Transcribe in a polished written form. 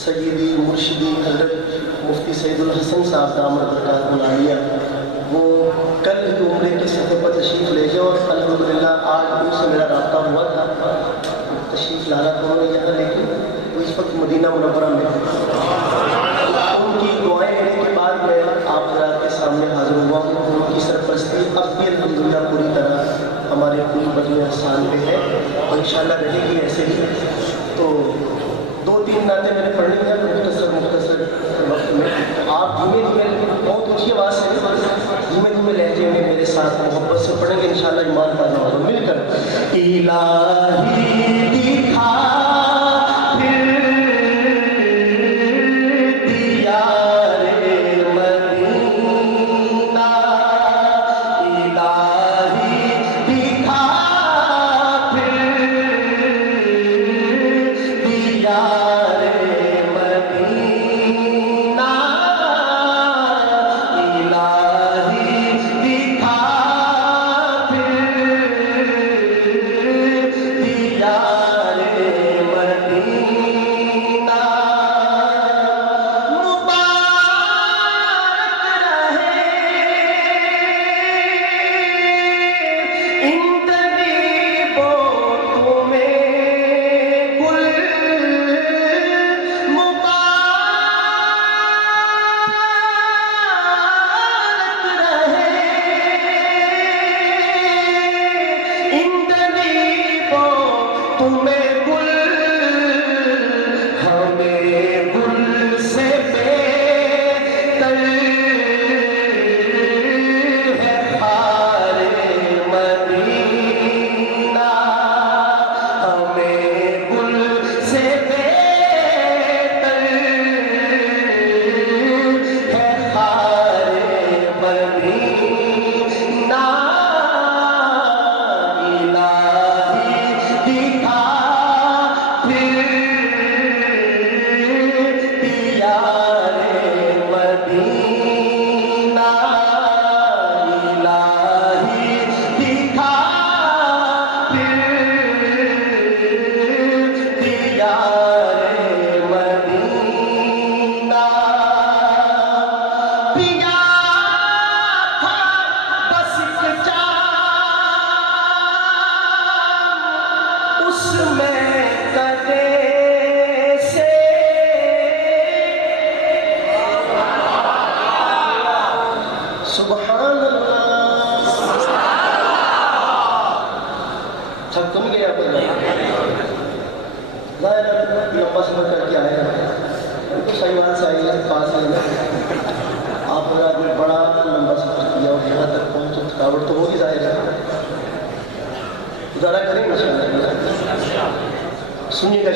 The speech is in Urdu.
سیدی مرشدی حضرت مفتی سید الحسن صاحب دامت برکاتہ العالیہ، وہ کل ہی عمرے کے سفر پر تشریف لے گئے اور الحمدللہ آج ان سے میرا رابطہ ہوا تھا۔ تشریف لانا تو انہوں نے یہاں، لیکن وہ اس وقت مدینہ منورہ میں ان کی دعائیں لینے کے بعد میں آپ حضرات کے سامنے حاضر ہوا ہوں۔ ان کی سرپرستی اب بھی الحمدللہ پوری طرح ہمارے کل بدن احسان پہ ہے اور انشاءاللہ رہے گی ایسے ہی۔ تو دو تین نعتیں میں نے پڑھنی ہیں مختصر وقت میں۔ آپ دھیمے بہت اونچی آواز سے دھیمے لہجے میں میرے ساتھ محبت سے پڑھیں گے انشاءاللہ، ایمان کا نام مل کر۔ الہی دکھا سنیے گا